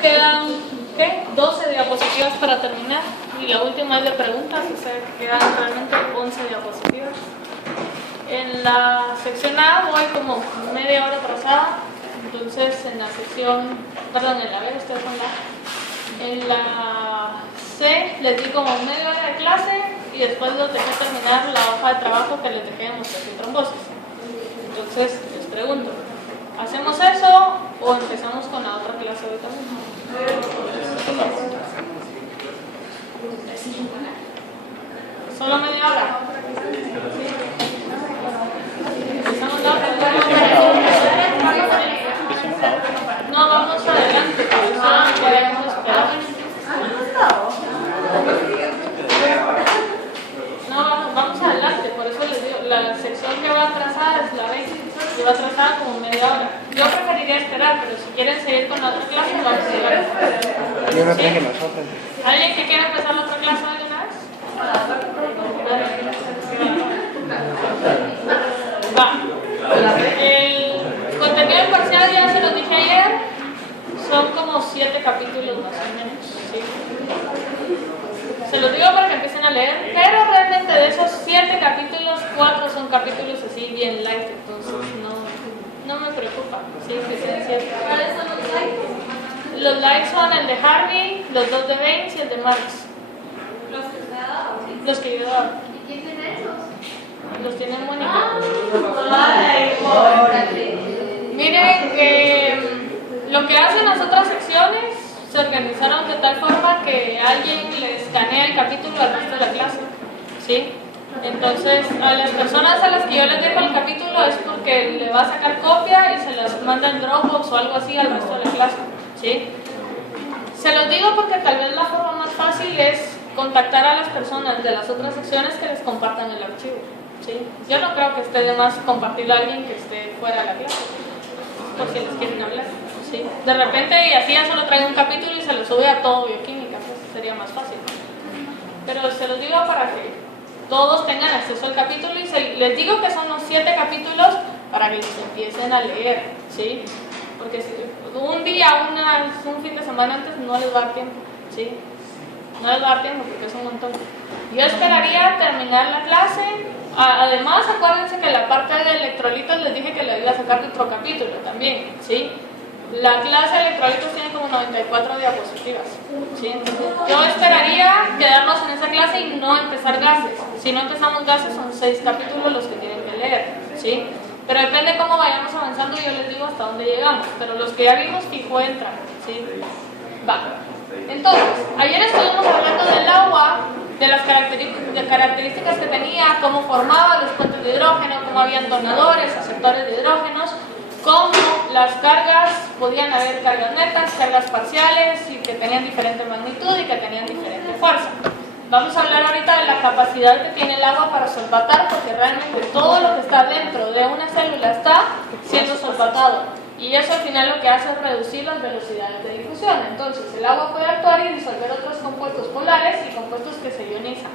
quedan, ¿qué? 12 diapositivas para terminar. Y la última es de preguntas, o sea que quedan realmente 11 diapositivas. En la sección A voy como media hora atrasada, entonces en la sección, perdón, en la B, ustedes son la. En la C les di como media hora de clase y después los dejé terminar la hoja de trabajo que les dejé de hemostasia y trombosis. Entonces les pregunto, ¿hacemos eso o empezamos con la otra clase ahorita mismo? ¿Solo media hora? ¿Empezamos la otra? No, vamos adelante, por eso queremos esperar. No, vamos adelante, por eso les digo, la sección que va atrasada es la B, que va atrasada como media hora. Yo preferiría esperar, pero si quieren seguir con la otra clase, vamos a llegar. Yo no sé que nosotros. ¿Alguien que quiera empezar la otra clase de una vez? Va. El contenido parcial ya se los dije ayer, son como 7 capítulos más o menos, ¿sí? Se los digo para que empiecen a leer, pero realmente de esos 7 capítulos, 4 son capítulos así bien light, entonces no me preocupa, ¿sí? Que sean 7. ¿Cuáles son los likes? Los light son el de Harvey, los 2 de Baines y el de Marx. Los que usted ha dado. Los que yo he dado. ¿Y quién tiene esos? Los tienen Mónica. Ay, órale. Miren que lo que hacen las otras secciones se organizaron de tal forma que alguien le escanea el capítulo al resto de la clase, ¿sí? Entonces, a las personas a las que yo les dejo el capítulo es porque le va a sacar copia y se las manda en Dropbox o algo así al resto de la clase, ¿sí? Se los digo porque tal vez la forma más fácil es contactar a las personas de las otras secciones que les compartan el archivo, ¿sí? Yo no creo que esté de más compartirlo a alguien que esté fuera de la clase, por si les quieren hablar, ¿sí? De repente, y así ya solo trae un capítulo y se lo sube a todo bioquímica, pues sería más fácil. Pero se los digo para que todos tengan acceso al capítulo y les digo que son los 7 capítulos para que los empiecen a leer, ¿sí? Porque si un día, un fin de semana antes no les va a dar tiempo, ¿sí? No les va a dar tiempo porque es un montón. Yo esperaría terminar la clase. Además, acuérdense que la parte de electrolitos les dije que la iba a sacar de otro capítulo también, ¿sí? La clase de electrolitos tiene como 94 diapositivas, ¿sí? Entonces, yo esperaría quedarnos en esa clase y no empezar gases. Si no empezamos gases, son 6 capítulos los que tienen que leer, ¿sí? Pero depende cómo vayamos avanzando, yo les digo hasta dónde llegamos. Pero los que ya vimos, fijo, entran, ¿sí? Va. Entonces, ayer estuvimos hablando del agua, de las características que tenía, cómo formaba los puentes de hidrógeno, cómo habían donadores, aceptores de hidrógenos, cómo las cargas, podían haber cargas netas, cargas parciales, y que tenían diferente magnitud y que tenían diferente fuerza. Vamos a hablar ahorita de la capacidad que tiene el agua para solvatar, porque realmente todo lo que está dentro de una célula está siendo solvatado. Y eso al final lo que hace es reducir las velocidades de difusión. Entonces el agua puede actuar y disolver otros compuestos polares y compuestos que se ionizan.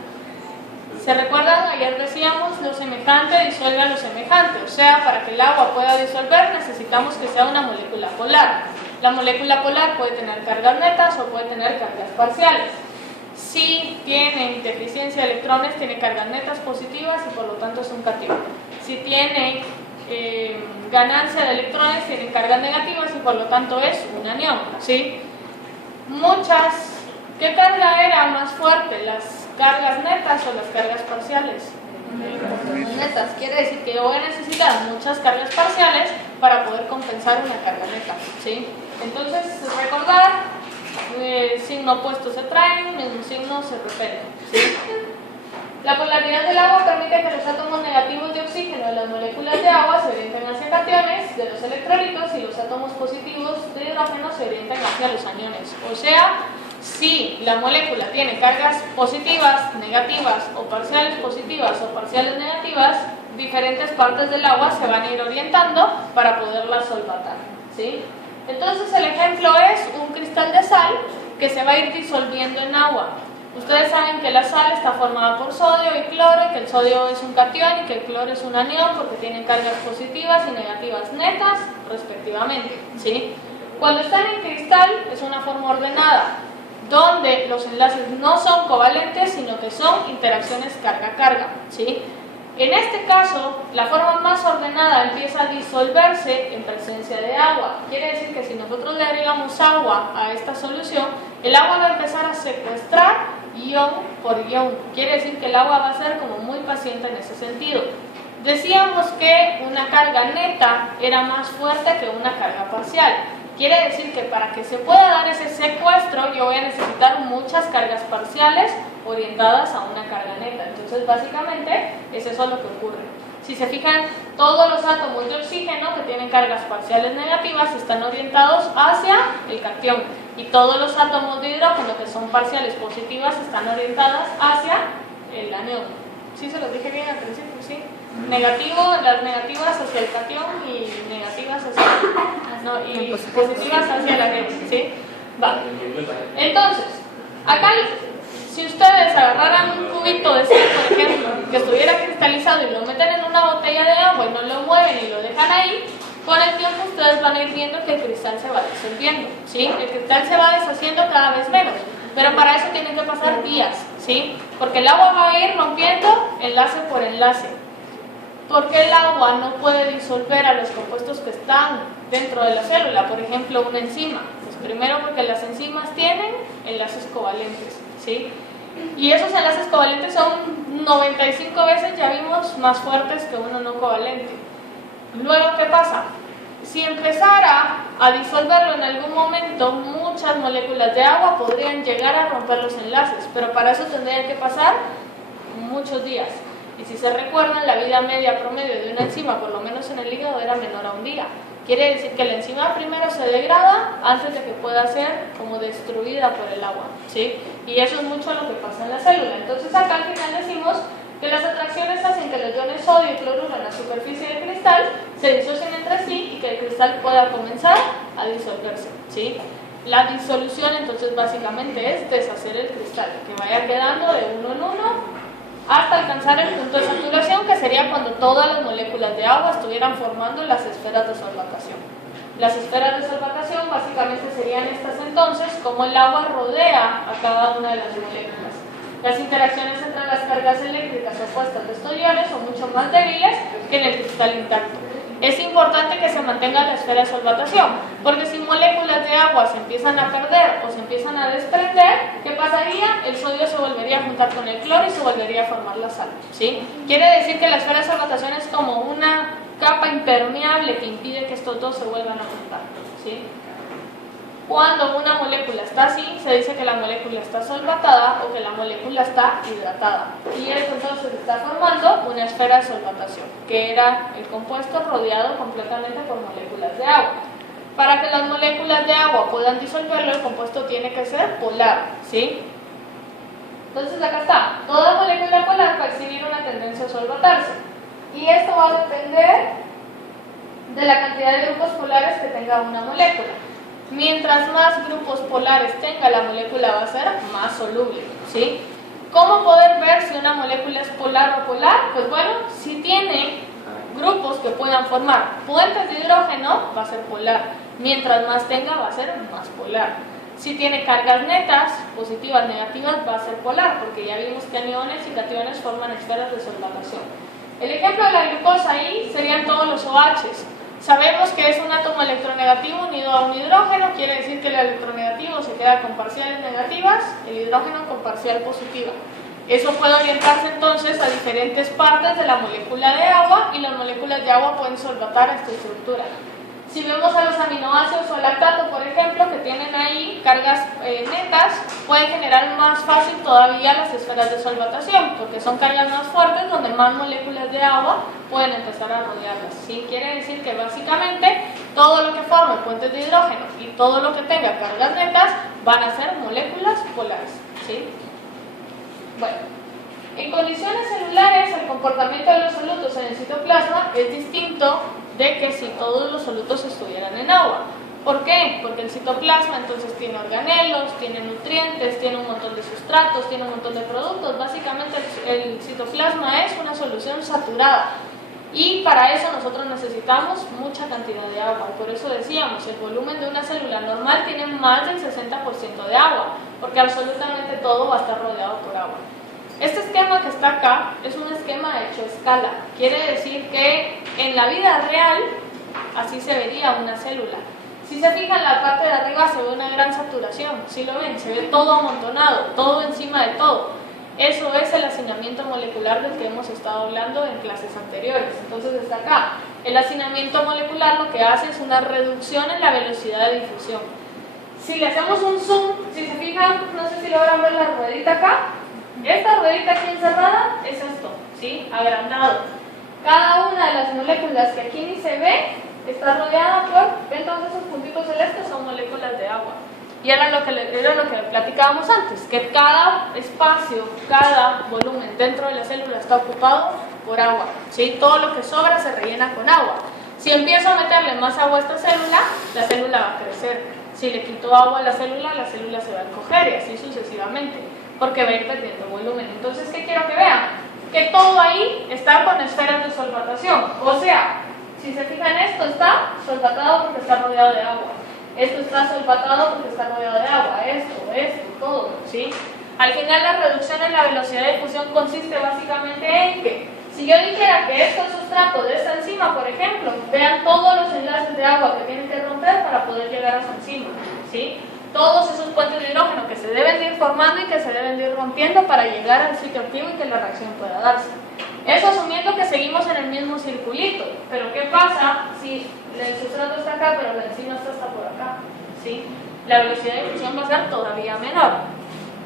¿Se recuerdan? Ayer decíamos lo semejante disuelve a lo semejante. O sea, para que el agua pueda disolver necesitamos que sea una molécula polar. La molécula polar puede tener cargas netas o puede tener cargas parciales. Si tiene deficiencia de electrones, tiene cargas netas positivas y por lo tanto es un catión. Si tiene ganancia de electrones, tiene cargas negativas y por lo tanto es un anión, ¿sí? ¿Qué carga era más fuerte? ¿Las cargas netas o las cargas parciales? Netas, quiere decir que yo voy a necesitar muchas cargas parciales para poder compensar una carga neta, ¿sí? Entonces, recordar, signo opuesto se traen, mismo signo se repelen, ¿sí? La polaridad del agua permite que los átomos negativos de oxígeno de las moléculas de agua se orienten hacia cationes de los electrolitos y los átomos positivos de hidrógeno se orientan hacia los aniones. O sea, si la molécula tiene cargas positivas, negativas o parciales positivas o parciales negativas, diferentes partes del agua se van a ir orientando para poderla solvatar, ¿sí? Entonces el ejemplo es un cristal de sal que se va a ir disolviendo en agua. Ustedes saben que la sal está formada por sodio y cloro, y que el sodio es un catión y que el cloro es un anión porque tienen cargas positivas y negativas netas respectivamente, ¿sí? Cuando están en cristal es una forma ordenada, donde los enlaces no son covalentes, sino que son interacciones carga-carga, ¿sí? En este caso, la forma más ordenada empieza a disolverse en presencia de agua. Quiere decir que si nosotros le agregamos agua a esta solución, el agua va a empezar a secuestrar ion por ion. Quiere decir que el agua va a ser como muy paciente en ese sentido. Decíamos que una carga neta era más fuerte que una carga parcial. Quiere decir que para que se pueda dar ese secuestro, yo voy a necesitar muchas cargas parciales orientadas a una carga neta. Entonces, básicamente, es eso lo que ocurre. Si se fijan, todos los átomos de oxígeno que tienen cargas parciales negativas están orientados hacia el catión. Y todos los átomos de hidrógeno que son parciales positivas están orientadas hacia el anión. ¿Sí se los dije bien al principio? ¿Sí? Negativo, las negativas hacia el catión y negativas hacia y positivas hacia la anión, ¿sí? Va. Entonces, acá, si ustedes agarraran un cubito de zinc, por ejemplo, que estuviera cristalizado y lo meten en una botella de agua y no lo mueven y lo dejan ahí, con el tiempo ustedes van a ir viendo que el cristal se va disolviendo, ¿sí? El cristal se va deshaciendo cada vez menos, pero para eso tienen que pasar días, ¿sí? Porque el agua va a ir rompiendo enlace por enlace. Porque el agua no puede disolver a los compuestos que están dentro de la célula, por ejemplo, una enzima. Pues primero porque las enzimas tienen enlaces covalentes, ¿sí? Y esos enlaces covalentes son 95 veces, ya vimos, más fuertes que uno no covalente. Luego, ¿qué pasa? Si empezara a disolverlo en algún momento, muchas moléculas de agua podrían llegar a romper los enlaces, pero para eso tendrían que pasar muchos días. Y si se recuerdan, la vida media promedio de una enzima, por lo menos en el hígado, era menor a un día. Quiere decir que la enzima primero se degrada antes de que pueda ser como destruida por el agua, ¿sí? Y eso es mucho lo que pasa en la célula. Entonces acá al final decimos que las atracciones hacen que los iones sodio y cloruro en la superficie del cristal se disocien entre sí y que el cristal pueda comenzar a disolverse, ¿sí? La disolución entonces básicamente es deshacer el cristal, que vaya quedando de uno en uno hasta alcanzar el punto de saturación, que sería cuando todas las moléculas de agua estuvieran formando las esferas de solvatación. Las esferas de solvatación básicamente serían estas entonces, como el agua rodea a cada una de las moléculas. Las interacciones entre las cargas eléctricas opuestas de estos iones son mucho más débiles que en el cristal intacto. Es importante que se mantenga la esfera de solvatación, porque si moléculas de agua se empiezan a perder o se empiezan a desprender, ¿qué pasaría? El sodio se volvería a juntar con el cloro y se volvería a formar la sal, ¿sí? Quiere decir que la esfera de solvatación es como una capa impermeable que impide que estos dos se vuelvan a juntar, ¿sí? Cuando una molécula está así, se dice que la molécula está solvatada o que la molécula está hidratada. Y esto entonces está formando una esfera de solvatación, que era el compuesto rodeado completamente por moléculas de agua. Para que las moléculas de agua puedan disolverlo, el compuesto tiene que ser polar, ¿sí? Entonces acá está, toda molécula polar va a exhibir una tendencia a solvatarse. Y esto va a depender de la cantidad de grupos polares que tenga una molécula. Mientras más grupos polares tenga la molécula va a ser más soluble, ¿sí? ¿Cómo poder ver si una molécula es polar o polar? Pues bueno, si tiene grupos que puedan formar puentes de hidrógeno va a ser polar, mientras más tenga va a ser más polar. Si tiene cargas netas, positivas, negativas, va a ser polar, porque ya vimos que aniones y cationes forman esferas de solvatación. El ejemplo de la glucosa ahí serían todos los OHs. Sabemos que es un átomo electronegativo unido a un hidrógeno, quiere decir que el electronegativo se queda con parciales negativas, el hidrógeno con parcial positiva. Eso puede orientarse entonces a diferentes partes de la molécula de agua y las moléculas de agua pueden solvatar esta estructura. Si vemos a los aminoácidos o lactato, por ejemplo, que tienen ahí cargas netas, pueden generar más fácil todavía las esferas de solvatación, porque son cargas más fuertes donde más moléculas de agua pueden empezar a rodearlas, ¿sí? Quiere decir que básicamente todo lo que forme puentes de hidrógeno y todo lo que tenga cargas netas van a ser moléculas polares, ¿sí? Bueno, en condiciones celulares el comportamiento de los solutos en el citoplasma es distinto de que si todos los solutos estuvieran en agua. ¿Por qué? Porque el citoplasma entonces tiene organelos, tiene nutrientes, tiene un montón de sustratos, tiene un montón de productos. Básicamente el citoplasma es una solución saturada. Y para eso nosotros necesitamos mucha cantidad de agua. Por eso decíamos, el volumen de una célula normal tiene más del 60% de agua, porque absolutamente todo va a estar rodeado por agua. Este esquema que está acá es un esquema hecho a escala. Quiere decir que en la vida real así se vería una célula. Si se fijan, en la parte de arriba se ve una gran saturación. ¿Sí lo ven? Se ve todo amontonado, todo encima de todo. Eso es el hacinamiento molecular del que hemos estado hablando en clases anteriores. Entonces está acá. El hacinamiento molecular lo que hace es una reducción en la velocidad de difusión. Si le hacemos un zoom, si se fijan, no sé si logran ver la ruedita acá. Esta ruedita aquí encerrada es esto, ¿sí? Agrandado. Cada una de las moléculas que aquí ni se ve está rodeada por, ven todos esos puntitos celestes, son moléculas de agua. Y era lo que platicábamos antes, que cada espacio, cada volumen dentro de la célula está ocupado por agua, ¿sí? Todo lo que sobra se rellena con agua. Si empiezo a meterle más agua a esta célula, la célula va a crecer. Si le quito agua a la célula se va a encoger y así sucesivamente, porque va a ir perdiendo volumen. Entonces, ¿qué quiero que vean? Que todo ahí está con esferas de solvatación. O sea, si se fijan, esto está solvatado porque está rodeado de agua. Esto está solvatado porque está rodeado de agua, esto, todo, ¿sí? Al final la reducción en la velocidad de difusión consiste básicamente en que, si yo dijera que esto es sustrato de esta enzima, por ejemplo, vean todos los enlaces de agua que tienen que romper para poder llegar a su enzima, ¿sí? Todos esos puentes de hidrógeno que se deben de ir formando y que se deben de ir rompiendo para llegar al sitio activo y que la reacción pueda darse. Eso asumiendo que seguimos en el mismo circulito, pero ¿qué pasa si el sustrato está acá, pero la enzima está por acá? ¿Sí? La velocidad de difusión va a ser todavía menor.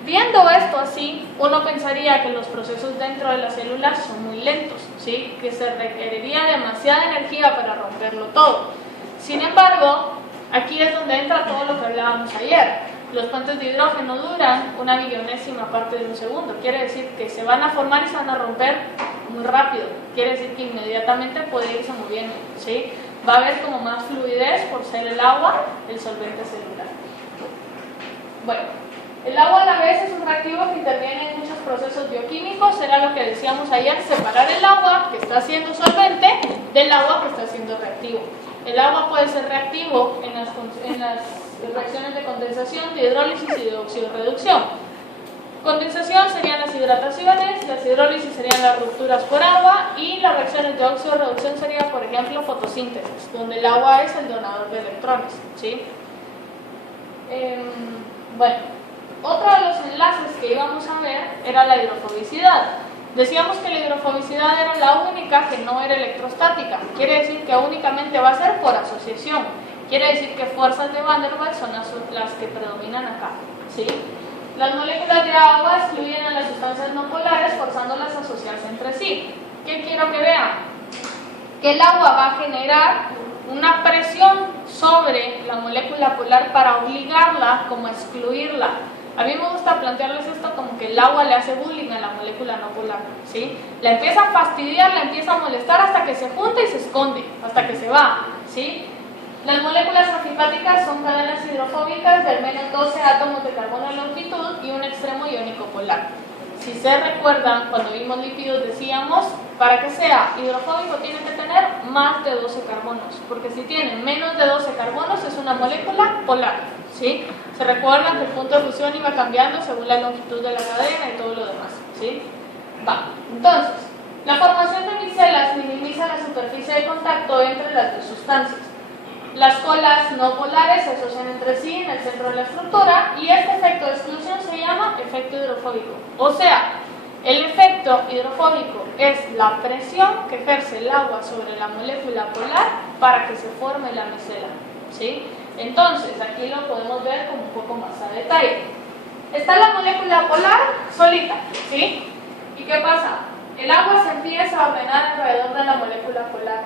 Viendo esto así, uno pensaría que los procesos dentro de las células son muy lentos, ¿sí? Que se requeriría demasiada energía para romperlo todo. Sin embargo, aquí es donde entra todo lo que hablábamos ayer. Los puentes de hidrógeno duran una millonésima parte de un segundo. Quiere decir que se van a formar y se van a romper muy rápido. Quiere decir que inmediatamente puede irse moviendo, ¿sí? Va a haber como más fluidez por ser el agua, el solvente celular. Bueno, el agua a la vez es un reactivo que interviene en muchos procesos bioquímicos. Era lo que decíamos ayer, separar el agua que está siendo solvente del agua que está siendo reactivo. El agua puede ser reactivo en las reacciones de condensación, de hidrólisis y de oxidorreducción. Condensación serían las hidrataciones, las hidrólisis serían las rupturas por agua y las reacciones de oxidorreducción sería, por ejemplo, fotosíntesis, donde el agua es el donador de electrones, ¿sí? Bueno, otro de los enlaces que íbamos a ver era la hidrofobicidad. Decíamos que la hidrofobicidad era la única que no era electrostática. Quiere decir que únicamente va a ser por asociación. Quiere decir que fuerzas de Van der Waals son las que predominan acá, ¿sí? Las moléculas de agua excluyen a las sustancias no polares forzándolas a asociarse entre sí. ¿Qué quiero que vean? Que el agua va a generar una presión sobre la molécula polar para obligarla como a excluirla. A mí me gusta plantearles esto como que el agua le hace bullying a la molécula no polar, ¿sí? La empieza a fastidiar, la empieza a molestar hasta que se junta y se esconde, hasta que se va, ¿sí? Las moléculas anfipáticas son cadenas hidrofóbicas de al menos 12 átomos de carbono de longitud y un extremo iónico polar. Si se recuerdan, cuando vimos lípidos decíamos, para que sea hidrofóbico tiene que tener más de 12 carbonos, porque si tiene menos de 12 carbonos es una molécula polar, ¿sí? Se recuerdan que el punto de fusión iba cambiando según la longitud de la cadena y todo lo demás, ¿sí? Va, entonces, la formación de micelas minimiza la superficie de contacto entre las dos sustancias. Las colas no polares se asocian entre sí en el centro de la estructura y este efecto de exclusión se llama efecto hidrofóbico. O sea, el efecto hidrofóbico es la presión que ejerce el agua sobre la molécula polar para que se forme la micela, ¿sí? Entonces, aquí lo podemos ver con un poco más a detalle. Está la molécula polar solita, ¿sí? ¿Y qué pasa? El agua se empieza a ordenar alrededor de la molécula polar.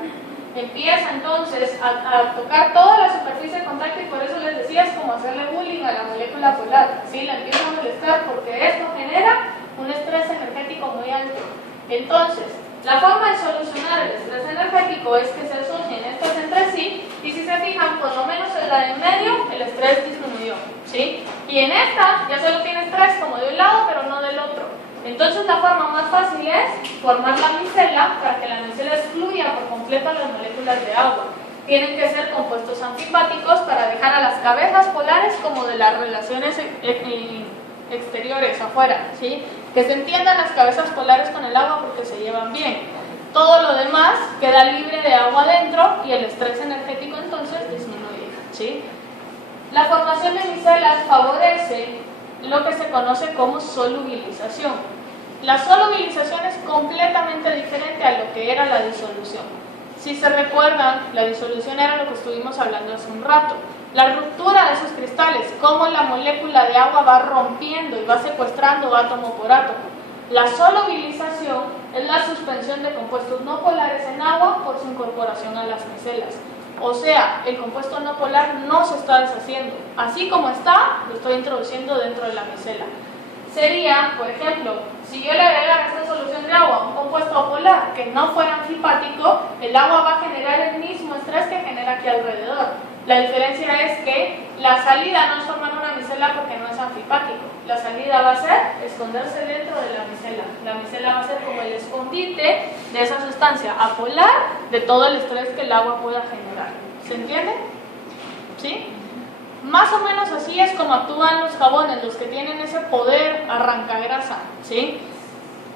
Empieza entonces a tocar toda la superficie de contacto y por eso les decía, es como hacerle bullying a la molécula polar, ¿sí? La empieza a molestar porque esto genera un estrés energético muy alto. Entonces, la forma de solucionar el estrés energético es que se asocien estas entre sí y si se fijan, por lo menos en la de en medio, el estrés disminuyó, ¿sí? Y en esta ya solo tiene estrés como de un lado pero no del otro. Entonces la forma más fácil es formar la micela para que la micela excluya por completo las moléculas de agua. Tienen que ser compuestos anfipáticos para dejar a las cabezas polares como de las relaciones exteriores, afuera, ¿sí? Que se entiendan las cabezas polares con el agua porque se llevan bien. Todo lo demás queda libre de agua adentro y el estrés energético entonces disminuye, ¿sí? La formación de micelas favorece lo que se conoce como solubilización. La solubilización es completamente diferente a lo que era la disolución. Si se recuerdan, la disolución era lo que estuvimos hablando hace un rato. La ruptura de esos cristales, cómo la molécula de agua va rompiendo y va secuestrando átomo por átomo. La solubilización es la suspensión de compuestos no polares en agua por su incorporación a las micelas. O sea, el compuesto no polar no se está deshaciendo. Así como está, lo estoy introduciendo dentro de la micela. Sería, por ejemplo, si yo le agregara a esta solución de agua un compuesto polar que no fuera anfipático, el agua va a generar el mismo estrés que genera aquí alrededor. La diferencia es que la salida no es formar una micela porque no es anfipático. La salida va a ser esconderse dentro de la micela. La micela va a ser como el escondite de esa sustancia apolar de todo el estrés que el agua pueda generar. ¿Se entiende? ¿Sí? Más o menos así es como actúan los jabones, los que tienen ese poder arrancagrasa, ¿sí?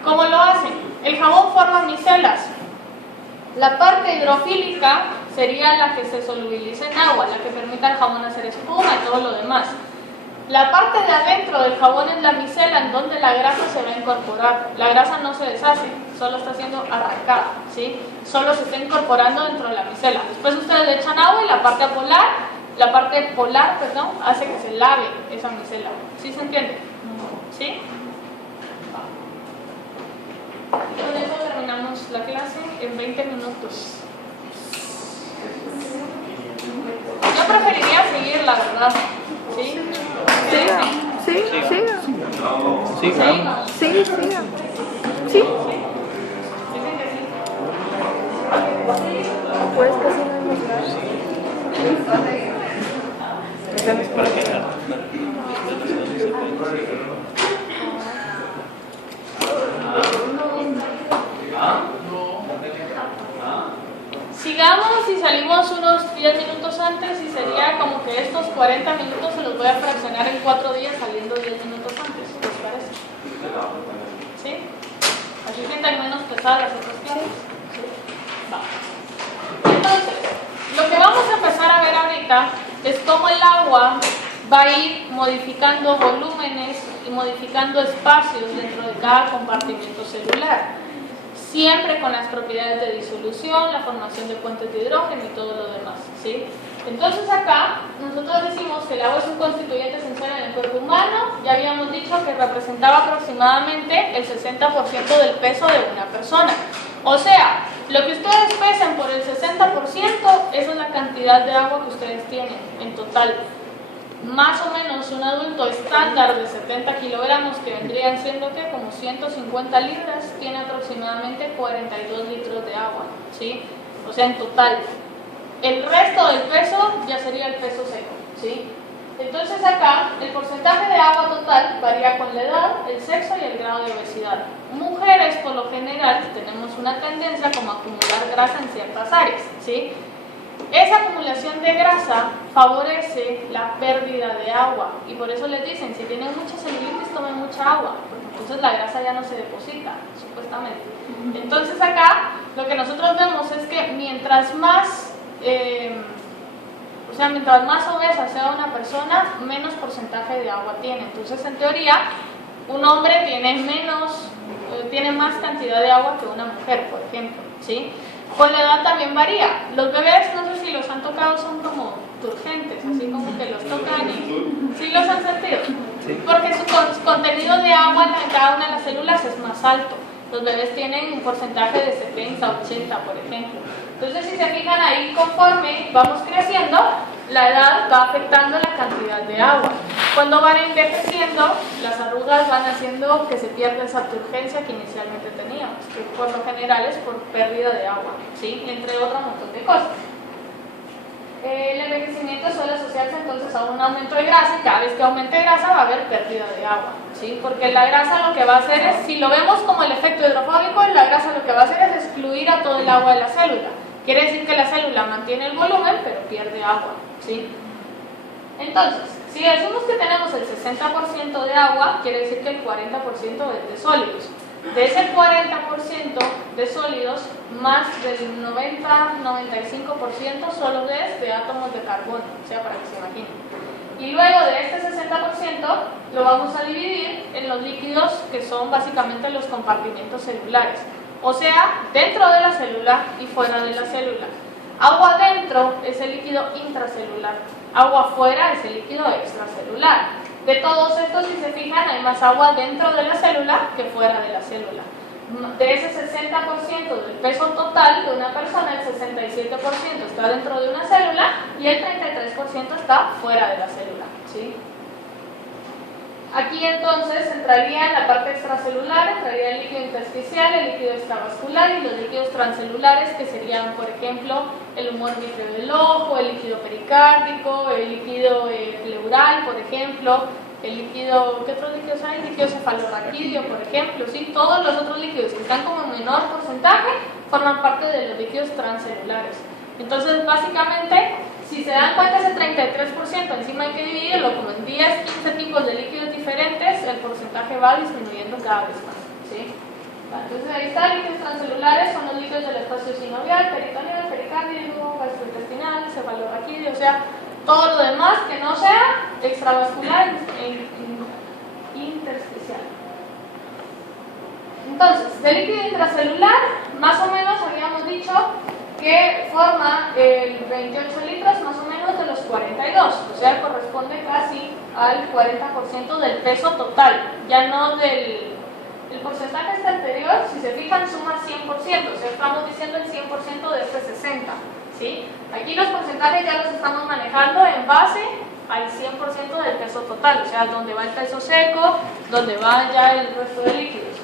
¿Cómo lo hacen? El jabón forma micelas. La parte hidrofílica sería la que se solubiliza en agua, la que permite al jabón hacer espuma y todo lo demás. La parte de adentro del jabón es la micela, en donde la grasa se va a incorporar. La grasa no se deshace, solo está siendo arrancada, ¿sí? Solo se está incorporando dentro de la micela. Después ustedes le echan agua y la parte polar, hace que se lave esa micela. ¿Sí se entiende? ¿Sí? Con eso terminamos la clase en 20 minutos. Yo preferiría seguir, la verdad. ¿Sí? Siga, sí, siga. Sí, claro. Sí, siga. Sí. Dicen que sí. Pues casi no hemos hablado. Para quedar. Sigamos y salimos unos 10 minutos antes y sería como que estos 40 minutos se los voy a fraccionar en 4 días saliendo 10 minutos antes. ¿Qué les parece? ¿Sí? Así sientan menos pesadas las otras clases. ¿Sí? Va. Entonces, lo que vamos a empezar a ver ahorita es cómo el agua va a ir modificando volúmenes y modificando espacios dentro de cada compartimento celular. Siempre con las propiedades de disolución, la formación de puentes de hidrógeno y todo lo demás, ¿sí? Entonces acá nosotros decimos que el agua es un constituyente esencial en el cuerpo humano. Ya habíamos dicho que representaba aproximadamente el 60% del peso de una persona. O sea, lo que ustedes pesan por el 60%, esa es la cantidad de agua que ustedes tienen en total. Más o menos un adulto estándar de 70 kilogramos, que vendrían siendo que como 150 libras, tiene aproximadamente 42 litros de agua, ¿sí? O sea, en total. El resto del peso ya sería el peso seco, ¿sí? Entonces acá el porcentaje de agua total varía con la edad, el sexo y el grado de obesidad. Mujeres, por lo general, tenemos una tendencia como a acumular grasa en ciertas áreas, ¿sí? Esa acumulación de grasa favorece la pérdida de agua y por eso les dicen, si tienen mucha celulitis tomen mucha agua, porque entonces la grasa ya no se deposita, supuestamente. Entonces acá lo que nosotros vemos es que mientras más obesa sea una persona, menos porcentaje de agua tiene. Entonces en teoría un hombre tiene más cantidad de agua que una mujer, por ejemplo, ¿sí? Con la edad también varía. Los bebés, no sé si los han tocado, son como turgentes, así como que los tocan y... ¿Sí los han sentido? Sí. Porque su contenido de agua en cada una de las células es más alto. Los bebés tienen un porcentaje de 70, 80, por ejemplo. Entonces, si se fijan ahí, conforme vamos creciendo, la edad va afectando la cantidad de agua. Cuando van envejeciendo, las arrugas van haciendo que se pierda esa turgencia que inicialmente teníamos, que por lo general es por pérdida de agua, ¿sí? Entre otro montón de cosas. El envejecimiento suele asociarse asociarse entonces a un aumento de grasa, y cada vez que aumente grasa va a haber pérdida de agua, ¿sí? Porque la grasa lo que va a hacer es, si lo vemos como el efecto hidrofóbico, la grasa lo que va a hacer es excluir a todo el agua de la célula. Quiere decir que la célula mantiene el volumen, pero pierde agua, ¿sí? Entonces, si decimos que tenemos el 60% de agua, quiere decir que el 40% es de sólidos. De ese 40% de sólidos, más del 90-95% solo es de átomos de carbono, o sea, para que se imaginen. Y luego de este 60% lo vamos a dividir en los líquidos que son básicamente los compartimentos celulares, o sea, dentro de la célula y fuera de la célula. Agua dentro es el líquido intracelular, agua afuera es el líquido extracelular. De todos estos, si se fijan, hay más agua dentro de la célula que fuera de la célula. De ese 60% del peso total de una persona, el 67% está dentro de una célula y el 33% está fuera de la célula, ¿sí? Aquí entonces entraría en la parte extracelular, entraría el líquido intersticial, el líquido extravascular y los líquidos transcelulares, que serían, por ejemplo, el humor vítreo del ojo, el líquido pericárdico, el líquido pleural, por ejemplo, el líquido, ¿qué otros líquidos hay? El líquido cefalorraquídeo, por ejemplo, ¿sí? Todos los otros líquidos que están como en menor porcentaje forman parte de los líquidos transcelulares. Entonces, básicamente, si se dan cuenta, ese 33% encima hay que dividirlo como en 10, 15 tipos de líquidos diferentes, el porcentaje va disminuyendo cada vez más, ¿sí? Entonces ahí está, líquidos transcelulares son los líquidos del espacio sinovial, peritoneal, pericárdico, gastrointestinal, cefalorraquídeo, o sea, todo lo demás que no sea extravascular e intersticial. Entonces, del líquido intracelular, más o menos habíamos dicho que forma el 28 litros más o menos de los 42, o sea, corresponde casi al 40% del peso total, ya no del el porcentaje este anterior, si se fijan, suma 100%, o sea, estamos diciendo el 100% de este 60%, ¿sí? Aquí los porcentajes ya los estamos manejando en base al 100% del peso total, o sea, donde va el peso seco, donde va ya el resto de líquidos.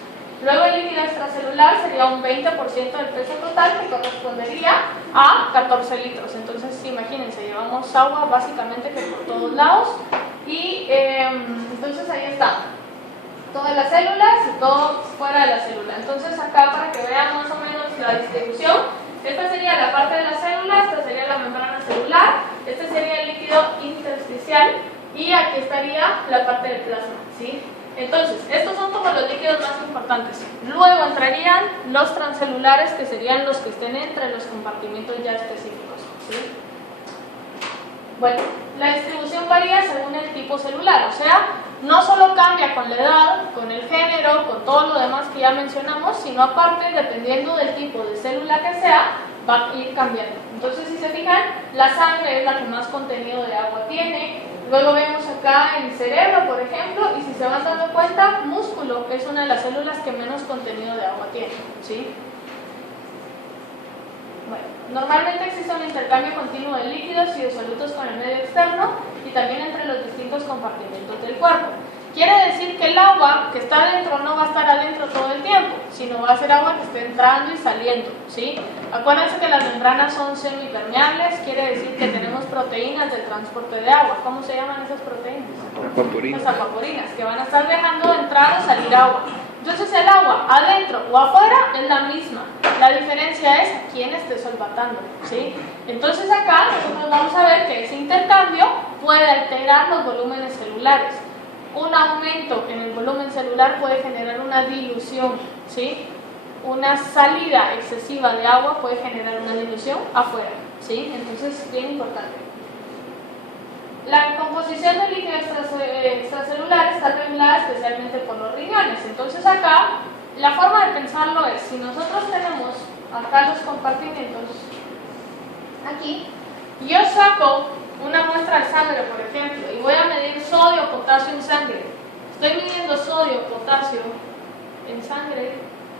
Luego el líquido extracelular sería un 20% del peso total, que correspondería a 14 litros. Entonces, imagínense, llevamos agua básicamente que por todos lados. Y entonces ahí está, todas las células y todo fuera de la célula. Entonces acá, para que vean más o menos la distribución, esta sería la parte de la célula, esta sería la membrana celular, este sería el líquido intersticial y aquí estaría la parte del plasma, ¿sí? Entonces, estos son como los líquidos más importantes. Luego entrarían los transcelulares, que serían los que estén entre los compartimentos ya específicos, ¿sí? Bueno, la distribución varía según el tipo celular, o sea, no solo cambia con la edad, con el género, con todo lo demás que ya mencionamos, sino aparte, dependiendo del tipo de célula que sea, va a ir cambiando. Entonces, si se fijan, la sangre es la que más contenido de agua tiene. Luego vemos acá el cerebro, por ejemplo, y si se van dando cuenta, músculo es una de las células que menos contenido de agua tiene, ¿sí? Bueno, normalmente existe un intercambio continuo de líquidos y de solutos con el medio externo y también entre los distintos compartimentos del cuerpo. Quiere decir que el agua que está adentro no va a estar adentro todo el tiempo, sino va a ser agua que esté entrando y saliendo, ¿sí? Acuérdense que las membranas son semipermeables, quiere decir que tenemos proteínas del transporte de agua. ¿Cómo se llaman esas proteínas? Acuaporinas. Las acuaporinas, que van a estar dejando entrar o salir agua. Entonces el agua, adentro o afuera, es la misma. La diferencia es a quién esté solvatando, ¿sí? Entonces acá nosotros vamos a ver que ese intercambio puede alterar los volúmenes celulares. Un aumento en el volumen celular puede generar una dilución, ¿sí? Una salida excesiva de agua puede generar una dilución afuera, ¿sí? Entonces es bien importante. La composición del líquido extracelular está regulada especialmente por los riñones. Entonces acá, la forma de pensarlo es, si nosotros tenemos acá los compartimentos, aquí, yo saco una muestra de sangre, por ejemplo, y voy a medir sodio, potasio en sangre. Estoy midiendo sodio, potasio en sangre,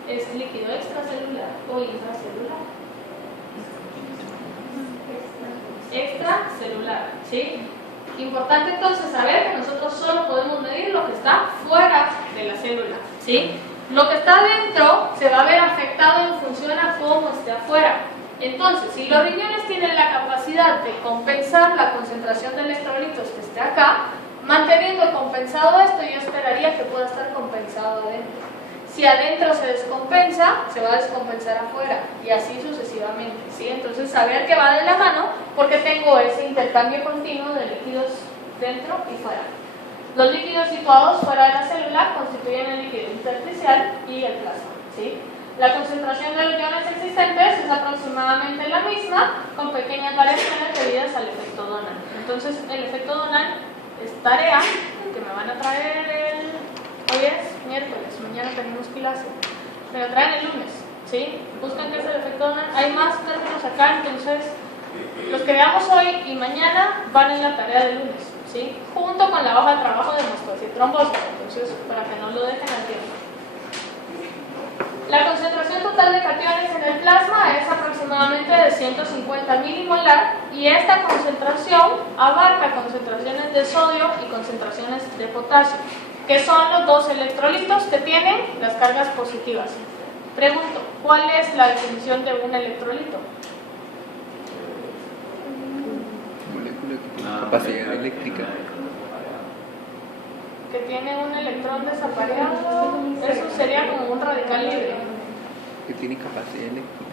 es líquido extracelular o intracelular. Extracelular, ¿sí? Importante entonces saber que nosotros solo podemos medir lo que está fuera de la célula, ¿sí? Lo que está dentro se va a ver afectado en función a cómo esté afuera. Entonces, si los riñones tienen la capacidad de compensar la concentración de electrolitos que esté acá, manteniendo compensado esto, yo esperaría que pueda estar compensado adentro. Si adentro se descompensa, se va a descompensar afuera y así sucesivamente, ¿sí? Entonces, saber que va de la mano porque tengo ese intercambio continuo de líquidos dentro y fuera. Los líquidos situados fuera de la célula constituyen el líquido intersticial y el plasma, ¿sí? La concentración de los iones existentes es aproximadamente la misma, con pequeñas variaciones debidas al efecto Donald. Entonces, el efecto Donald es tarea que me van a traer hoy es miércoles, mañana tenemos clase. Me lo traen el lunes, ¿sí? Buscan qué es el efecto Donald. Hay más términos acá, entonces los que veamos hoy y mañana van en la tarea del lunes, ¿sí? Junto con la hoja de trabajo de mostosis y trombosis, entonces para que no lo dejen al tiempo. La concentración total de cationes en el plasma es aproximadamente de 150 milimolar y esta concentración abarca concentraciones de sodio y concentraciones de potasio, que son los dos electrolitos que tienen las cargas positivas. Pregunto, ¿cuál es la definición de un electrolito? Molécula que tiene capacidad eléctrica. Que tiene un electrón desapareado, eso sería como un radical libre. Que tiene capacidad eléctrica.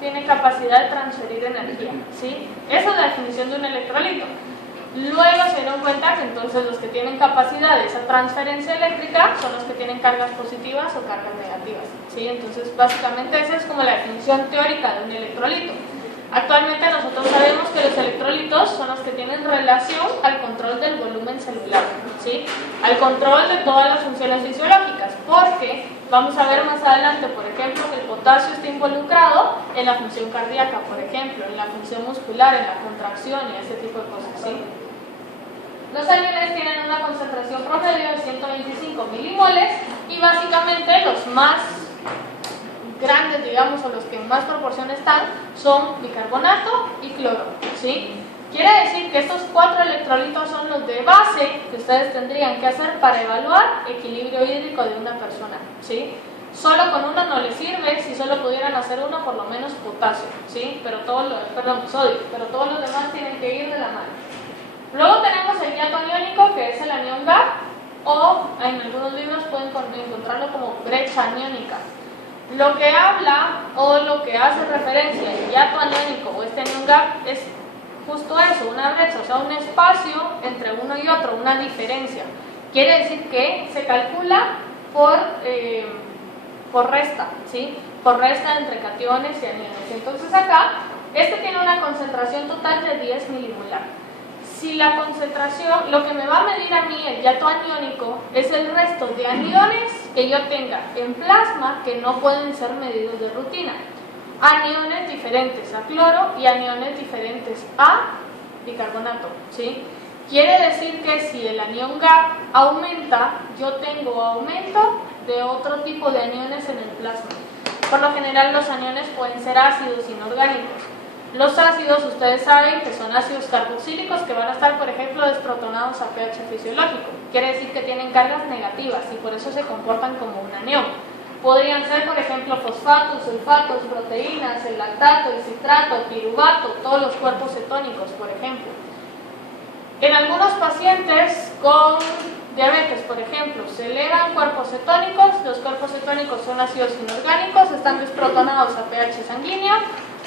Tiene capacidad de transferir energía, ¿sí? Esa es la definición de un electrolito. Luego se dieron cuenta que entonces los que tienen capacidad de esa transferencia eléctrica son los que tienen cargas positivas o cargas negativas, ¿sí? Entonces básicamente esa es como la definición teórica de un electrolito. Actualmente nosotros sabemos que los electrolitos son los que tienen relación al control del volumen celular, ¿sí? Al control de todas las funciones fisiológicas, porque vamos a ver más adelante, por ejemplo, que el potasio está involucrado en la función cardíaca, por ejemplo, en la función muscular, en la contracción y ese tipo de cosas, ¿sí? Los aniones tienen una concentración promedio de 125 milimoles y básicamente los más grandes, digamos, o los que en más proporción están, son bicarbonato y cloro, ¿sí? Quiere decir que estos 4 electrolitos son los de base que ustedes tendrían que hacer para evaluar equilibrio hídrico de una persona, ¿sí? Solo con uno no les sirve, si solo pudieran hacer uno, por lo menos potasio, ¿sí? Sodio, pero todos los demás tienen que ir de la mano. Luego tenemos el hiato aniónico, que es el anión GAP, o en algunos libros pueden encontrarlo como brecha aniónica. Lo que habla o lo que hace referencia el hiato aniónico o este anión GAP es justo eso, una brecha, o sea, un espacio entre uno y otro, una diferencia. Quiere decir que se calcula por resta, ¿sí? Por resta entre cationes y aniones. Entonces acá, este tiene una concentración total de 10 milimolar. Si la concentración, lo que me va a medir a mí el hiato aniónico es el resto de aniones que yo tenga en plasma que no pueden ser medidos de rutina. Aniones diferentes a cloro y aniones diferentes a bicarbonato, ¿sí? Quiere decir que si el anión GAP aumenta, yo tengo aumento de otro tipo de aniones en el plasma. Por lo general los aniones pueden ser ácidos inorgánicos. Los ácidos, ustedes saben que son ácidos carboxílicos que van a estar, por ejemplo, desprotonados a pH fisiológico. Quiere decir que tienen cargas negativas y por eso se comportan como un anión. Podrían ser, por ejemplo, fosfatos, sulfatos, proteínas, el lactato, el citrato, el piruvato, todos los cuerpos cetónicos, por ejemplo. En algunos pacientes con diabetes, por ejemplo, se elevan cuerpos cetónicos, los cuerpos cetónicos son ácidos inorgánicos, están desprotonados a pH sanguíneo,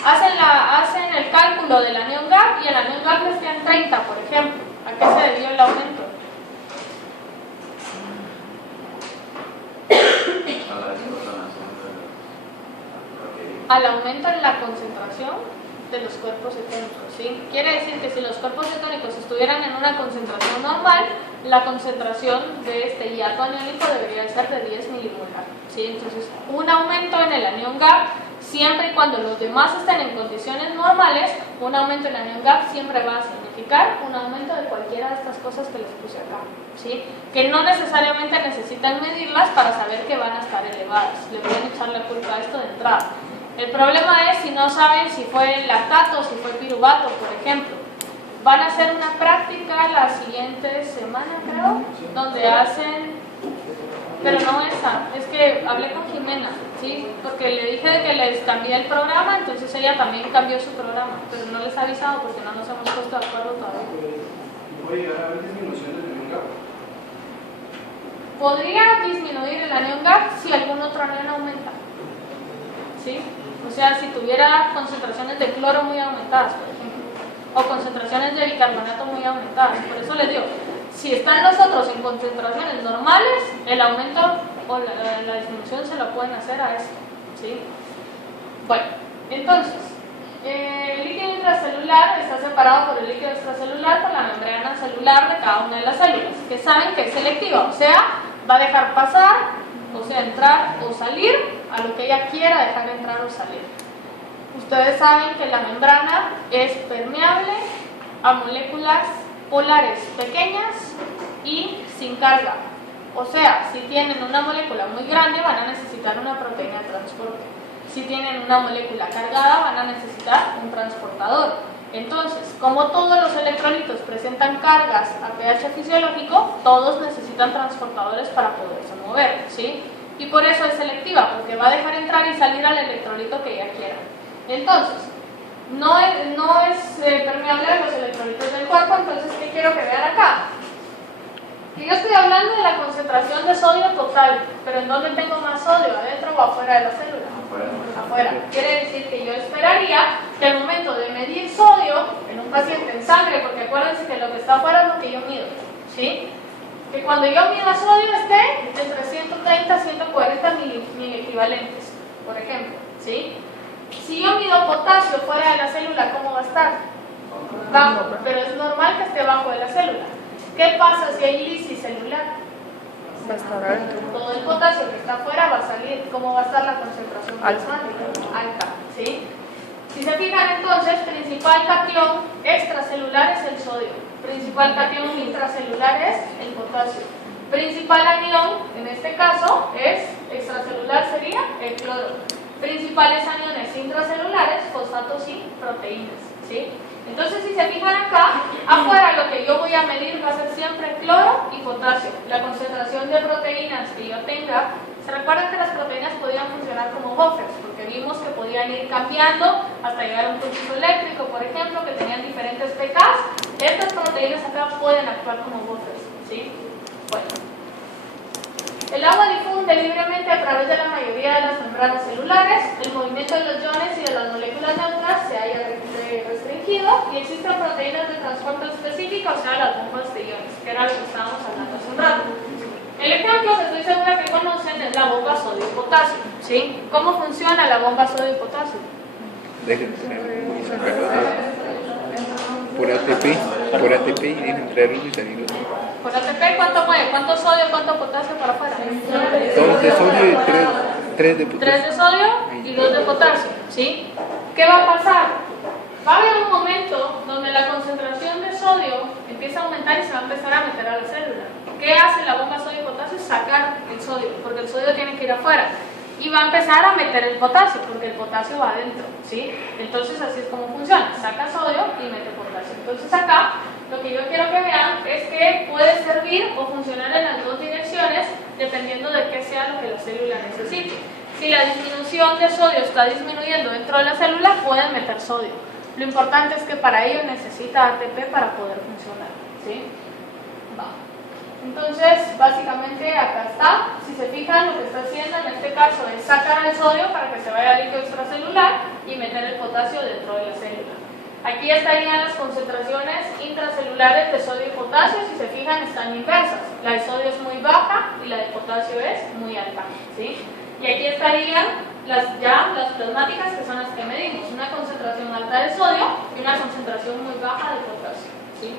hacen el cálculo del anión GAP y el anión GAP les queda en 30, por ejemplo. ¿A qué se debió el aumento? Al aumento en la concentración de los cuerpos cetónicos, ¿sí? Quiere decir que si los cuerpos cetónicos estuvieran en una concentración normal, la concentración de este hiato aniónico debería ser de 10 milimolar, ¿sí? Entonces, un aumento en el anión GAP, siempre y cuando los demás estén en condiciones normales, un aumento en el anión GAP siempre va a significar un aumento de cualquiera de estas cosas que les puse acá, ¿sí? Que no necesariamente necesitan medirlas para saber que van a estar elevadas. Le pueden echar la culpa a esto de entrada. El problema es si no saben si fue lactato, si fue piruvato, por ejemplo. Van a hacer una práctica la siguiente semana, creo, donde hacen, pero no esa, es que hablé con Jimena, ¿sí? Porque le dije que les cambié el programa, entonces ella también cambió su programa, pero no les ha avisado porque no nos hemos puesto de acuerdo todavía. ¿Puede llegar a haber disminución del anión gap? Podría disminuir el anión gap si algún otro anión aumenta, ¿sí? O sea, si tuviera concentraciones de cloro muy aumentadas, por ejemplo, o concentraciones de bicarbonato muy aumentadas. Por eso les digo, si están los otros en concentraciones normales, el aumento o la disminución se lo pueden hacer a esto, ¿sí? Bueno, entonces, el líquido intracelular está separado por el líquido extracelular por la membrana celular de cada una de las células, que saben que es selectiva, o sea, va a dejar pasar, o sea, entrar o salir a lo que ella quiera dejar entrar o salir. Ustedes saben que la membrana es permeable a moléculas polares pequeñas y sin carga. O sea, si tienen una molécula muy grande van a necesitar una proteína de transporte. Si tienen una molécula cargada van a necesitar un transportador. Entonces, como todos los electrolitos presentan cargas a pH fisiológico, todos necesitan transportadores para poderse mover, ¿sí? Y por eso es selectiva, porque va a dejar entrar y salir al electrolito que ella quiera. Entonces, no es permeable a los electrolitos del cuerpo. Entonces, ¿qué quiero que vean acá? Que yo estoy hablando de la concentración de sodio total, pero ¿en dónde tengo más sodio? ¿Adentro o afuera de la célula? Afuera. Quiere decir que yo esperaría que al momento de medir sodio en un paciente en sangre, porque acuérdense que lo que está afuera es lo que yo mido, ¿sí? Que cuando yo mida sodio esté entre 130 a 140 miliequivalentes, por ejemplo, ¿sí? Si yo mido potasio fuera de la célula, ¿cómo va a estar? Bajo, pero es normal que esté bajo de la célula. ¿Qué pasa si hay lisis celular? Va a estar adentro. Todo el potasio que está afuera va a salir. ¿Cómo va a estar la concentración plasmática? Alta, ¿sí? Si se fijan entonces, principal catión extracelular es el sodio, principal catión intracelular es el potasio, principal anión, en este caso, es extracelular, sería el cloro, principales aniones intracelulares, fosfatos y proteínas, ¿sí? Entonces, si se fijan acá, afuera lo que yo voy a medir va a ser siempre cloro y potasio. La concentración de proteínas que yo tenga, ¿se recuerdan que las proteínas podían funcionar como buffers? Porque vimos que podían ir cambiando hasta llegar a un pulso eléctrico, por ejemplo, que tenían diferentes pKs. Estas proteínas acá pueden actuar como buffers, ¿sí? Bueno. El agua difunde libremente a través de la mayoría de las membranas celulares. El movimiento de los iones y de las moléculas neutras se haya restringido y existen proteínas de transporte específica, o sea, las bombas de iones, que era lo que estábamos hablando hace un rato. El ejemplo que estoy segura que conocen es la bomba sodio-potasio, ¿sí? ¿Cómo funciona la bomba sodio-potasio? Dejen y sacarlo por ATP y dejen entrar uno y salir otro. Por ATP, ¿cuánto mueve? ¿Cuánto sodio, cuánto potasio para afuera? 2 de sodio y 3 de potasio. 3 de sodio y 2 de potasio, ¿sí? ¿Qué va a pasar? Va a haber un momento donde la concentración de sodio empieza a aumentar y se va a empezar a meter a la célula. ¿Qué hace la bomba sodio-potasio? Sacar el sodio, porque el sodio tiene que ir afuera. Y va a empezar a meter el potasio, porque el potasio va adentro, ¿sí? Entonces así es como funciona. Saca sodio y mete potasio. Entonces acá, lo que yo quiero que vean es que puede servir o funcionar en las dos direcciones, dependiendo de qué sea lo que la célula necesite. Si la disminución de sodio está disminuyendo dentro de la célula, pueden meter sodio. Lo importante es que para ello necesita ATP para poder funcionar, ¿sí? Va. Entonces, básicamente acá está. Si se fijan, lo que está haciendo en este caso es sacar el sodio para que se vaya al líquido extracelular y meter el potasio dentro de la célula. Aquí estarían las concentraciones intracelulares de sodio y potasio. Si se fijan, están inversas. La de sodio es muy baja y la de potasio es muy alta, ¿sí? Y aquí estarían las plasmáticas, que son las que medimos, una concentración alta de sodio y una concentración muy baja de potasio, ¿sí?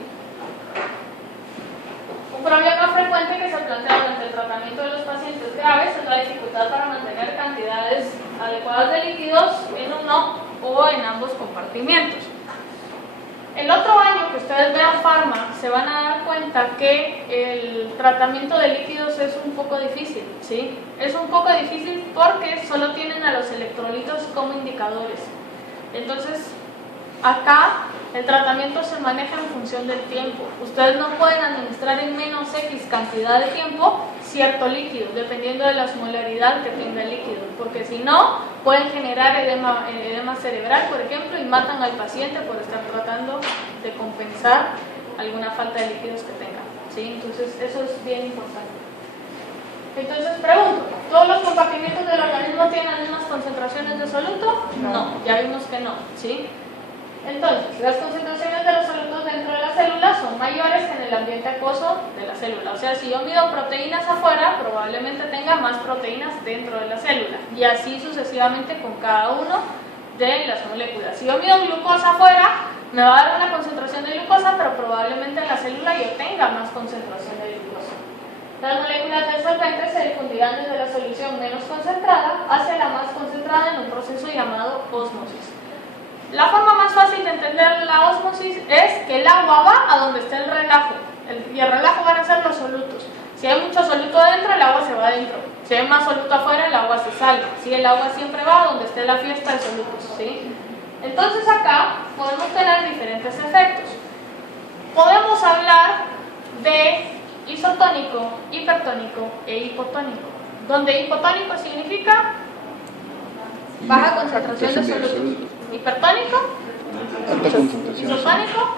Un problema frecuente que se plantea durante el tratamiento de los pacientes graves es la dificultad para mantener cantidades adecuadas de líquidos en uno o en ambos compartimientos. El otro año que ustedes vean Pharma, se van a dar cuenta que el tratamiento de líquidos es un poco difícil, ¿sí? Es un poco difícil porque solo tienen a los electrolitos como indicadores. Entonces, Acá el tratamiento se maneja en función del tiempo. Ustedes no pueden administrar en menos X cantidad de tiempo cierto líquido, dependiendo de la osmolaridad que tenga el líquido, porque si no, pueden generar edema cerebral, por ejemplo, y matan al paciente por estar tratando de compensar alguna falta de líquidos que tenga, ¿sí? Entonces, eso es bien importante. Entonces, pregunto, ¿todos los compartimientos del organismo tienen las mismas concentraciones de soluto? No, ya vimos que no, ¿sí? Entonces, las concentraciones de los solutos dentro de la célula son mayores que en el ambiente acuoso de la célula. O sea, si yo mido proteínas afuera, probablemente tenga más proteínas dentro de la célula. Y así sucesivamente con cada uno de las moléculas. Si yo mido glucosa afuera, me va a dar una concentración de glucosa, pero probablemente en la célula yo tenga más concentración de glucosa. Las moléculas del solvente se difundirán desde la solución menos concentrada hacia la más concentrada en un proceso llamado ósmosis. La forma más fácil de entender la ósmosis es que el agua va a donde está el relajo, y el relajo van a ser los solutos. Si hay mucho soluto adentro, el agua se va adentro. Si hay más soluto afuera, el agua se sale. Si el agua siempre va a donde esté la fiesta de solutos, ¿sí? Entonces acá podemos tener diferentes efectos. Podemos hablar de isotónico, hipertónico e hipotónico, donde hipotónico significa baja concentración de solutos. Hipertónico, Alta concentración. isotónico,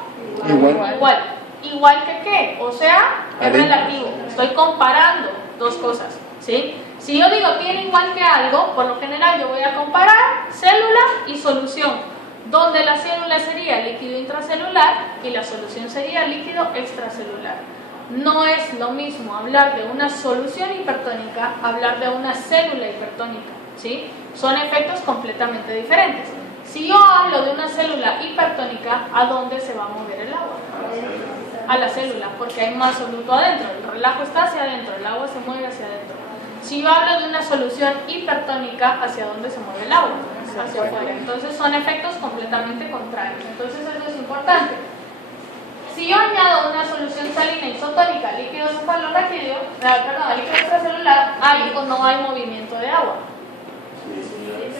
Igual. igual que qué, o sea, es Adentro. relativo. Estoy comparando dos cosas, ¿sí? Si yo digo tiene igual que algo, por lo general yo voy a comparar célula y solución, donde la célula sería líquido intracelular y la solución sería líquido extracelular. No es lo mismo hablar de una solución hipertónica, hablar de una célula hipertónica, ¿sí? Son efectos completamente diferentes. Si yo hablo de una célula hipertónica, ¿a dónde se va a mover el agua? A la célula, porque hay más soluto adentro. El relajo está hacia adentro, el agua se mueve hacia adentro. Si yo hablo de una solución hipertónica, ¿hacia dónde se mueve el agua? Hacia afuera. Entonces son efectos completamente contrarios. Entonces eso es importante. Si yo añado una solución salina isotónica al líquido cefalorraquídeo, al líquido extracelular, ahí no hay movimiento de agua.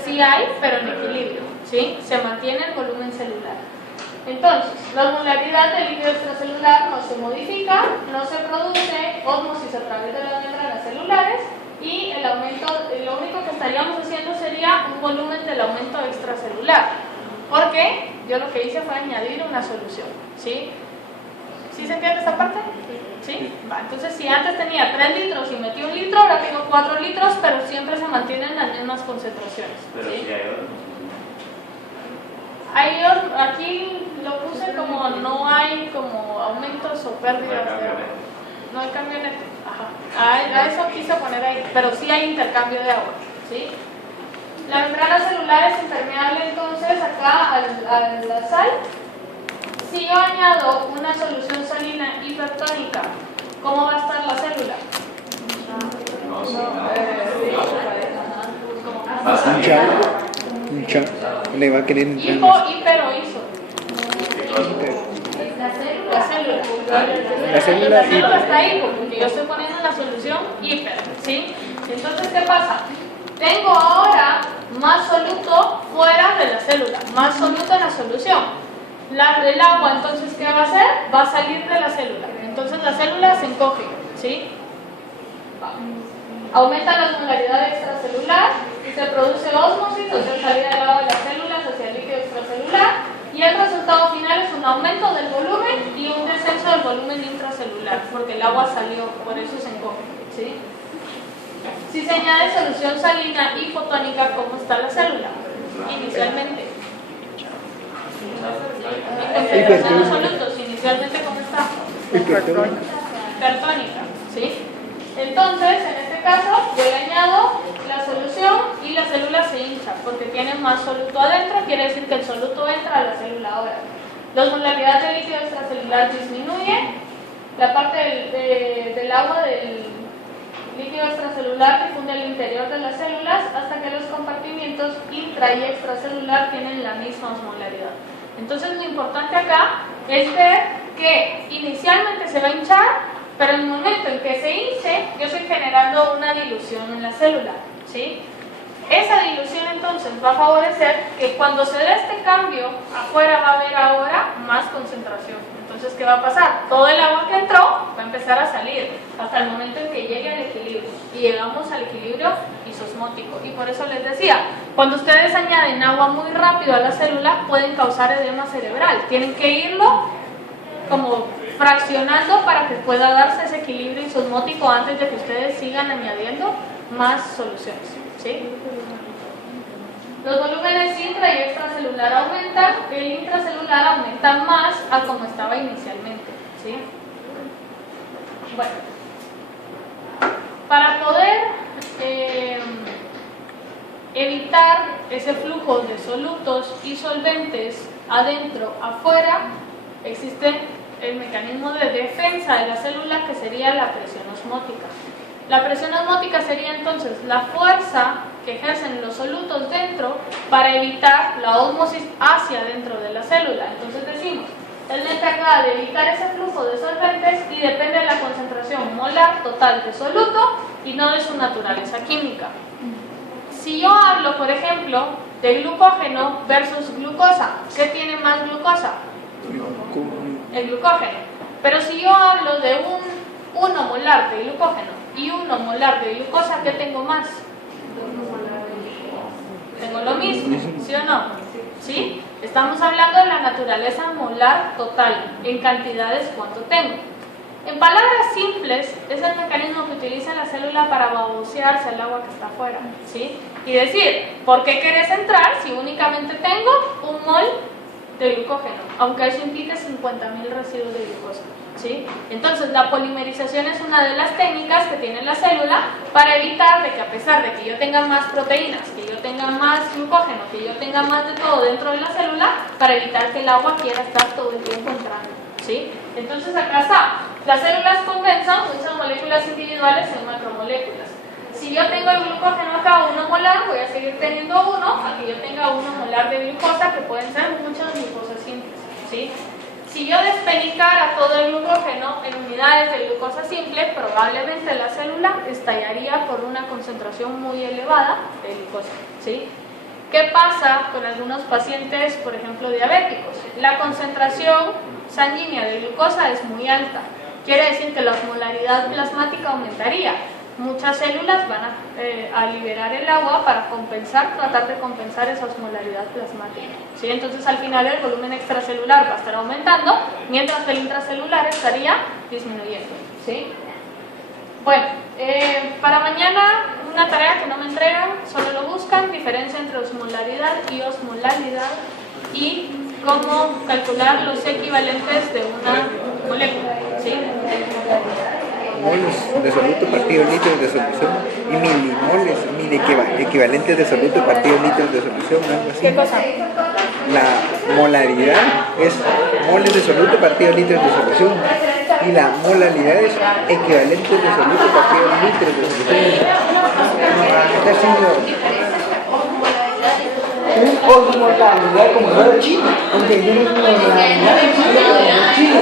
Sí hay, pero en equilibrio, ¿sí? Se mantiene el volumen celular. Entonces, la osmolaridad del líquido extracelular no se modifica, no se produce ósmosis a través de las membranas celulares y el aumento, lo único que estaríamos haciendo sería un volumen del aumento extracelular, porque yo lo que hice fue añadir una solución, ¿sí? ¿Sí se entiende esta parte? ¿Sí? Va, entonces si antes tenía 3 litros y metí 1 litro, ahora tengo 4 litros, pero siempre se mantienen las mismas concentraciones. Pero ¿sí? si hay Aquí lo puse como no hay como aumentos o pérdidas de agua. No hay cambio neto. Ajá. A eso quise poner ahí, pero sí hay intercambio de agua. ¿Sí? La membrana celular es impermeable entonces acá a la sal. Si yo añado una solución salina hipertónica, ¿cómo va a estar la célula? Le va a querer entrar Hipo, más. hiper o iso. La célula. La célula La célula hiper. está hipo, porque yo estoy poniendo la solución hiper, ¿sí? Entonces, ¿qué pasa? Tengo ahora más soluto fuera de la célula, más soluto en la solución. El agua, entonces, ¿qué va a hacer? Va a salir de la célula. Entonces, la célula se encoge, ¿sí? Aumenta la osmolaridad extracelular y se produce ósmosis, o sea, salida del agua de las células hacia el líquido extracelular. Y el resultado final es un aumento del volumen y un descenso del volumen intracelular, porque el agua salió, por eso se encoge, ¿sí? Si se añade solución salina hipotónica, ¿cómo está la célula? Inicialmente. En concentración de solutos, inicialmente, ¿cómo está? Hipertónica, ¿sí? Entonces, en este caso, yo le añado la solución y la célula se hincha porque tiene más soluto adentro, quiere decir que el soluto entra a la célula ahora. La osmolaridad del líquido extracelular disminuye, la parte del agua del líquido extracelular difunde al interior de las células hasta que los compartimientos intra y extracelular tienen la misma osmolaridad. Entonces, lo importante acá es ver que inicialmente se va a hinchar, pero en el momento en que se hinche, yo estoy generando una dilución en la célula, ¿sí? Esa dilución entonces va a favorecer que cuando se dé este cambio, afuera va a haber ahora más concentración. Entonces, ¿qué va a pasar? Todo el agua que entró va a empezar a salir hasta el momento en que llegue al equilibrio. Y llegamos al equilibrio isosmótico. Y por eso les decía, cuando ustedes añaden agua muy rápido a la célula, pueden causar edema cerebral. Tienen que irlo como fraccionando para que pueda darse ese equilibrio isosmótico antes de que ustedes sigan añadiendo más soluciones. ¿Sí? Los volúmenes intra y extracelular aumentan, el intracelular aumenta más a como estaba inicialmente. ¿Sí? Bueno, para poder evitar ese flujo de solutos y solventes adentro, afuera, existe el mecanismo de defensa de la célula que sería la presión osmótica. La presión osmótica sería entonces la fuerza que ejercen los solutos dentro para evitar la ósmosis hacia dentro de la célula. Entonces decimos, él se encarga de evitar ese flujo de solventes y depende de la concentración molar total de soluto y no de su naturaleza química. Si yo hablo, por ejemplo, de glucógeno versus glucosa, ¿qué tiene más glucosa? El glucógeno. Pero si yo hablo de 1 molar de glucógeno y 1 molar de glucosa, ¿qué tengo más? Tengo lo mismo, ¿sí o no? ¿Sí? Estamos hablando de la naturaleza molar total, en cantidades cuánto tengo. En palabras simples, es el mecanismo que utiliza la célula para babosearse al agua que está afuera, ¿sí? Y decir, ¿por qué querés entrar si únicamente tengo 1 mol de glucógeno? Aunque eso implique 50.000 residuos de glucosa, ¿sí? Entonces, la polimerización es una de las técnicas que tiene la célula para evitar de que a pesar de que yo tenga más proteínas, que yo tenga más glucógeno, que yo tenga más de todo dentro de la célula, para evitar que el agua quiera estar todo el tiempo entrando, ¿sí? Entonces, acá está. Las células condensan muchas moléculas individuales en macromoléculas. Si yo tengo el glucógeno acá 1 molar, voy a seguir teniendo 1, aquí yo tenga 1 molar de glucosa, que pueden ser muchas glucosas simples, ¿sí? Si yo despenicara todo el glucógeno en unidades de glucosa simple, probablemente la célula estallaría por una concentración muy elevada de glucosa, ¿sí? ¿Qué pasa con algunos pacientes, por ejemplo, diabéticos? La concentración sanguínea de glucosa es muy alta. Quiere decir que la osmolaridad plasmática aumentaría. Muchas células van a liberar el agua para compensar, tratar de compensar esa osmolaridad plasmática, ¿sí? Entonces al final el volumen extracelular va a estar aumentando, mientras que el intracelular estaría disminuyendo, ¿sí? Bueno, para mañana una tarea que no me entregan, solo lo buscan, diferencia entre osmolaridad y osmolaridad y cómo calcular los equivalentes de una molécula, ¿sí? Moles de soluto partido litros de solución y milimoles, equivalentes de soluto partido litros de solución, algo así. ¿Qué cosa? La molaridad es moles de soluto partido litros de solución y la molaridad es equivalentes de soluto partido litros de solución. Está haciendo un osmolaridad como no era chino, aunque yo no es una osmolaridad chino.